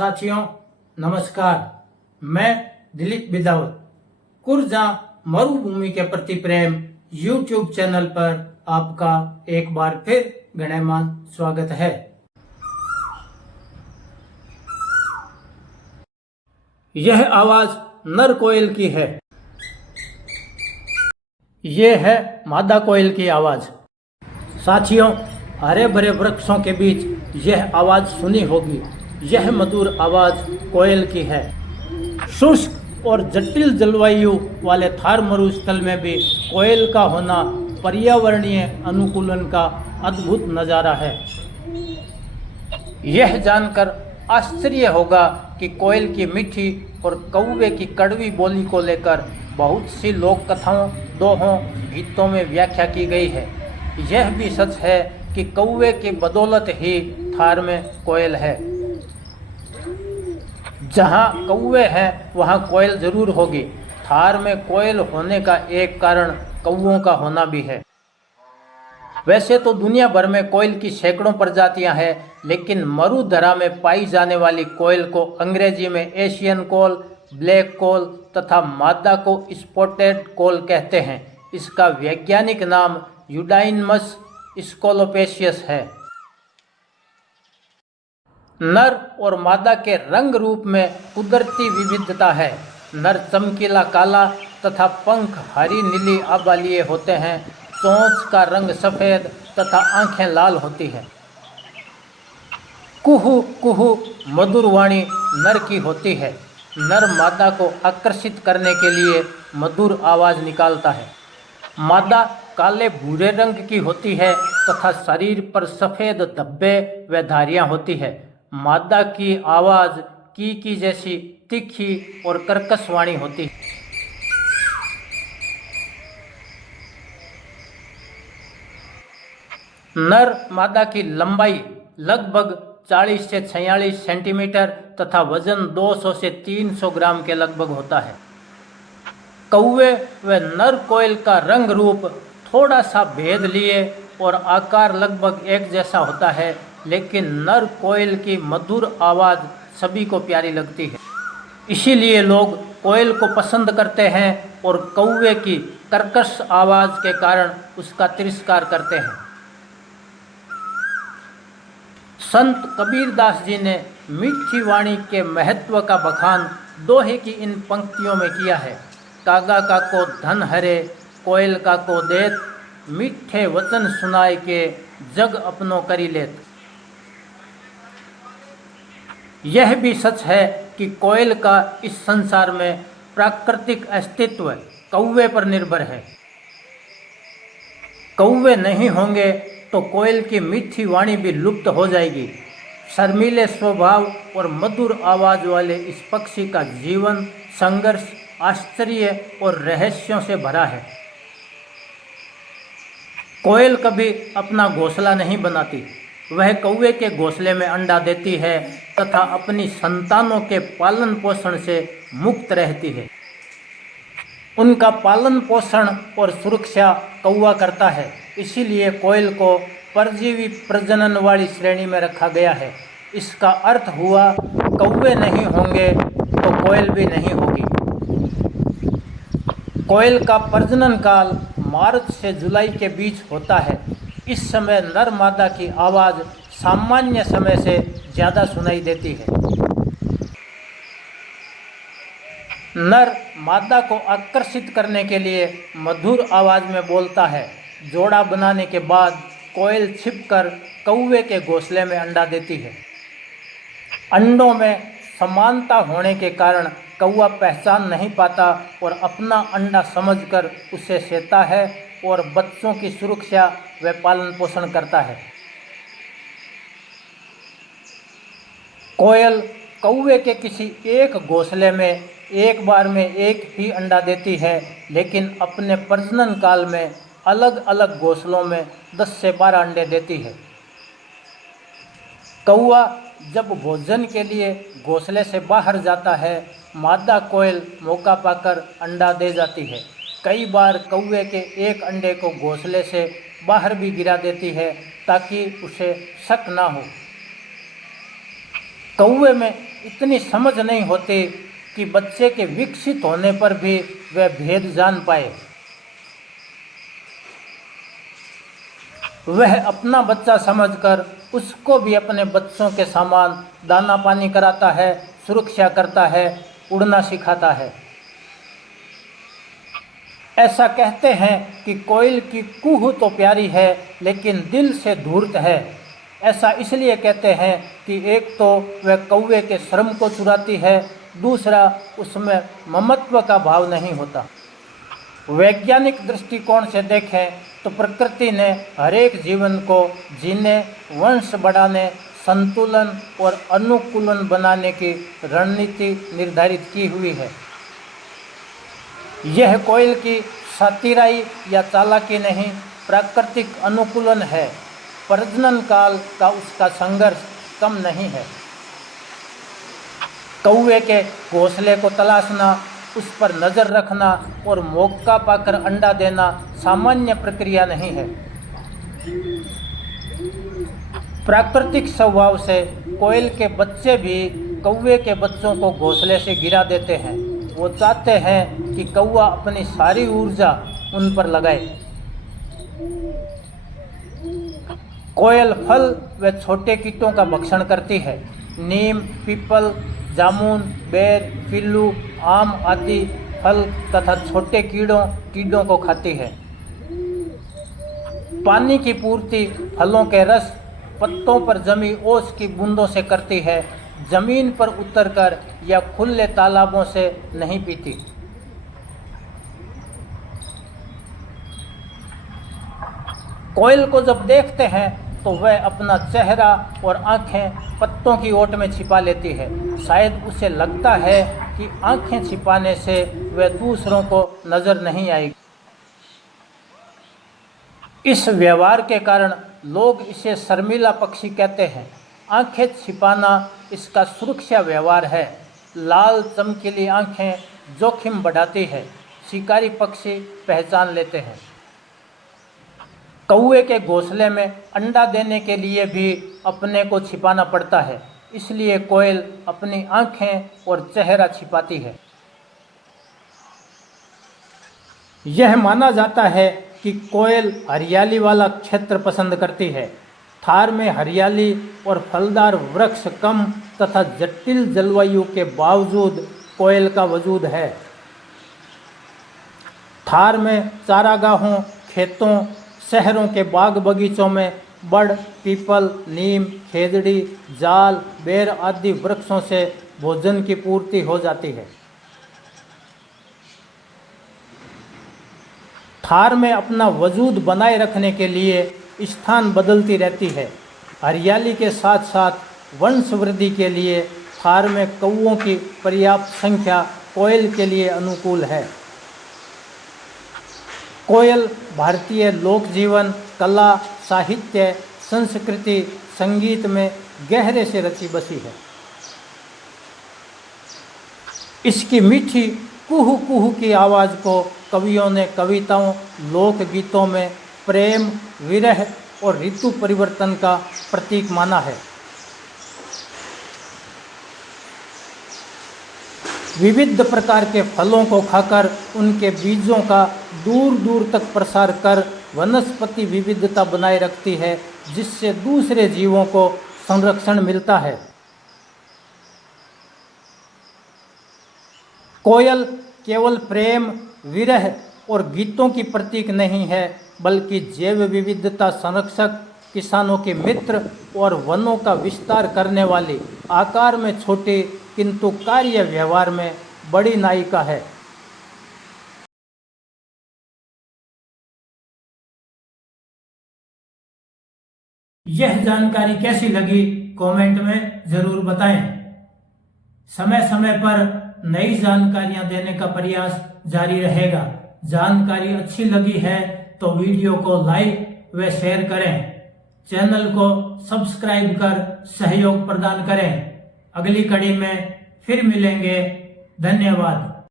साथियों नमस्कार। मैं दिलीप बिदावत कुर्जा मरुभूमि के प्रति प्रेम YouTube चैनल पर आपका एक बार फिर गणमान्य स्वागत है। यह आवाज नर कोयल की है। यह है मादा कोयल की आवाज। साथियों, हरे भरे वृक्षों के बीच यह आवाज सुनी होगी। यह मधुर आवाज कोयल की है। शुष्क और जटिल जलवायु वाले थार मरुस्थल में भी कोयल का होना पर्यावरणीय अनुकूलन का अद्भुत नज़ारा है। यह जानकर आश्चर्य होगा कि कोयल की मीठी और कौवे की कड़वी बोली को लेकर बहुत सी लोक कथाओं, दोहों, गीतों में व्याख्या की गई है। यह भी सच है कि कौवे की बदौलत ही थार में कोयल है। जहाँ कौवे हैं वहाँ कोयल जरूर होगी। थार में कोयल होने का एक कारण कौवों का होना भी है। वैसे तो दुनिया भर में कोयल की सैकड़ों प्रजातियां हैं, लेकिन मरुधरा में पाई जाने वाली कोयल को अंग्रेजी में एशियन कोल, ब्लैक कोल तथा मादा को स्पॉटेड कोल कहते हैं। इसका वैज्ञानिक नाम यूडाइनमस स्कोलोपेशियस है। नर और मादा के रंग रूप में कुदरती विविधता है। नर चमकीला काला तथा पंख हरी नीली आबालिए होते हैं। चोंच का रंग सफ़ेद तथा आंखें लाल होती हैं। कुहू कुहू मधुर वाणी नर की होती है। नर मादा को आकर्षित करने के लिए मधुर आवाज़ निकालता है। मादा काले भूरे रंग की होती है तथा शरीर पर सफ़ेद धब्बे व धारियाँ होती है। मादा की आवाज़ की जैसी तीखी और कर्कश वाणी होती है। नर मादा की लंबाई लगभग 40 से 46 सेंटीमीटर तथा वजन 200 से 300 ग्राम के लगभग होता है। कौवे व नर कोयल का रंग रूप थोड़ा सा भेद लिए और आकार लगभग एक जैसा होता है, लेकिन नर कोयल की मधुर आवाज़ सभी को प्यारी लगती है। इसीलिए लोग कोयल को पसंद करते हैं और कौवे की कर्कश आवाज़ के कारण उसका तिरस्कार करते हैं। संत कबीरदास जी ने मीठी वाणी के महत्व का बखान दोहे की इन पंक्तियों में किया है। कागा का को धन हरे, कोयल का को देत, मीठे वचन सुनाए के जग अपनों करी लेत। यह भी सच है कि कोयल का इस संसार में प्राकृतिक अस्तित्व कौवे पर निर्भर है। कौवे नहीं होंगे तो कोयल की मीठी वाणी भी लुप्त हो जाएगी। शर्मीले स्वभाव और मधुर आवाज़ वाले इस पक्षी का जीवन संघर्ष, आश्चर्य और रहस्यों से भरा है। कोयल कभी अपना घोंसला नहीं बनाती। वह कौवे के घोंसले में अंडा देती है तथा अपनी संतानों के पालन पोषण से मुक्त रहती है। उनका पालन पोषण और सुरक्षा कौवा करता है। इसीलिए कोयल को परजीवी प्रजनन वाली श्रेणी में रखा गया है। इसका अर्थ हुआ कौवे नहीं होंगे तो कोयल भी नहीं होगी। कोयल का प्रजनन काल मार्च से जुलाई के बीच होता है। इस समय नर मादा की आवाज़ सामान्य समय से ज़्यादा सुनाई देती है। नर मादा को आकर्षित करने के लिए मधुर आवाज़ में बोलता है। जोड़ा बनाने के बाद कोयल छिपकर कौवे के घोंसले में अंडा देती है। अंडों में समानता होने के कारण कौवा पहचान नहीं पाता और अपना अंडा समझकर उसे सेता है और बच्चों की सुरक्षा व पालन पोषण करता है। कोयल कौवे के किसी एक घोंसले में एक बार में एक ही अंडा देती है, लेकिन अपने प्रजनन काल में अलग अलग घोंसलों में 10 से 12 अंडे देती है। कौवा जब भोजन के लिए घोंसले से बाहर जाता है, मादा कोयल मौका पाकर अंडा दे जाती है। कई बार कौवे के एक अंडे को घोंसले से बाहर भी गिरा देती है ताकि उसे शक ना हो। कौवे में इतनी समझ नहीं होती कि बच्चे के विकसित होने पर भी वह भेद जान पाए। वह अपना बच्चा समझकर उसको भी अपने बच्चों के समान दाना पानी कराता है, सुरक्षा करता है, उड़ना सिखाता है। ऐसा कहते हैं कि कोयल की कूह तो प्यारी है लेकिन दिल से धूर्त है। ऐसा इसलिए कहते हैं कि एक तो वह कौवे के श्रम को चुराती है, दूसरा उसमें ममत्व का भाव नहीं होता। वैज्ञानिक दृष्टिकोण से देखें तो प्रकृति ने हरेक जीवन को जीने, वंश बढ़ाने, संतुलन और अनुकूलन बनाने की रणनीति निर्धारित की हुई है। यह कोयल की सातिराई या चालाकी नहीं, प्राकृतिक अनुकूलन है। प्रजनन काल का उसका संघर्ष कम नहीं है। कौवे के घोंसले को तलाशना, उस पर नज़र रखना और मौका पाकर अंडा देना सामान्य प्रक्रिया नहीं है। प्राकृतिक स्वभाव से कोयल के बच्चे भी कौवे के बच्चों को घोंसले से गिरा देते हैं। वो चाहते हैं कि कौवा अपनी सारी ऊर्जा उन पर लगाए। कोयल फल व छोटे कीटों का भक्षण करती है। नीम, पीपल, जामुन, बेर, पिल्लू, आम आदि फल तथा छोटे कीड़ों को खाती है। पानी की पूर्ति फलों के रस, पत्तों पर जमी ओस की बूंदों से करती है। जमीन पर उतरकर या खुले तालाबों से नहीं पीती। कोयल को जब देखते हैं तो वह अपना चेहरा और आंखें पत्तों की ओट में छिपा लेती है। शायद उसे लगता है कि आंखें छिपाने से वह दूसरों को नजर नहीं आएगी। इस व्यवहार के कारण लोग इसे शर्मीला पक्षी कहते हैं। आंखें छिपाना इसका सुरक्षा व्यवहार है। लाल चमकीली आंखें जोखिम बढ़ाती है, शिकारी पक्षी पहचान लेते हैं। कौवे के घोंसले में अंडा देने के लिए भी अपने को छिपाना पड़ता है, इसलिए कोयल अपनी आंखें और चेहरा छिपाती है। यह माना जाता है कि कोयल हरियाली वाला क्षेत्र पसंद करती है। थार में हरियाली और फलदार वृक्ष कम तथा जटिल जलवायु के बावजूद कोयल का वजूद है। थार में चारागाहों, खेतों, शहरों के बाग बगीचों में बड़, पीपल, नीम, खेजड़ी, जाल, बेर आदि वृक्षों से भोजन की पूर्ति हो जाती है। थार में अपना वजूद बनाए रखने के लिए स्थान बदलती रहती है। हरियाली के साथ साथ वंश वृद्धि के लिए थार में कौवों की पर्याप्त संख्या कोयल के लिए अनुकूल है। कोयल भारतीय लोक जीवन, कला, साहित्य, संस्कृति, संगीत में गहरे से रची बसी है। इसकी मीठी कुहू कुहू की आवाज़ को कवियों ने कविताओं, लोकगीतों में प्रेम, विरह और ऋतु परिवर्तन का प्रतीक माना है। विविध प्रकार के फलों को खाकर उनके बीजों का दूर दूर तक प्रसार कर वनस्पति विविधता बनाए रखती है, जिससे दूसरे जीवों को संरक्षण मिलता है। कोयल केवल प्रेम, विरह और गीतों की प्रतीक नहीं है, बल्कि जैव विविधता संरक्षक, किसानों के मित्र और वनों का विस्तार करने वाली, आकार में छोटी किंतु कार्य व्यवहार में बड़ी नायिका है। यह जानकारी कैसी लगी कमेंट में जरूर बताएं। समय समय पर नई जानकारियां देने का प्रयास जारी रहेगा। जानकारी अच्छी लगी है तो वीडियो को लाइक व शेयर करें। चैनल को सब्सक्राइब कर सहयोग प्रदान करें। अगली कड़ी में फिर मिलेंगे। धन्यवाद।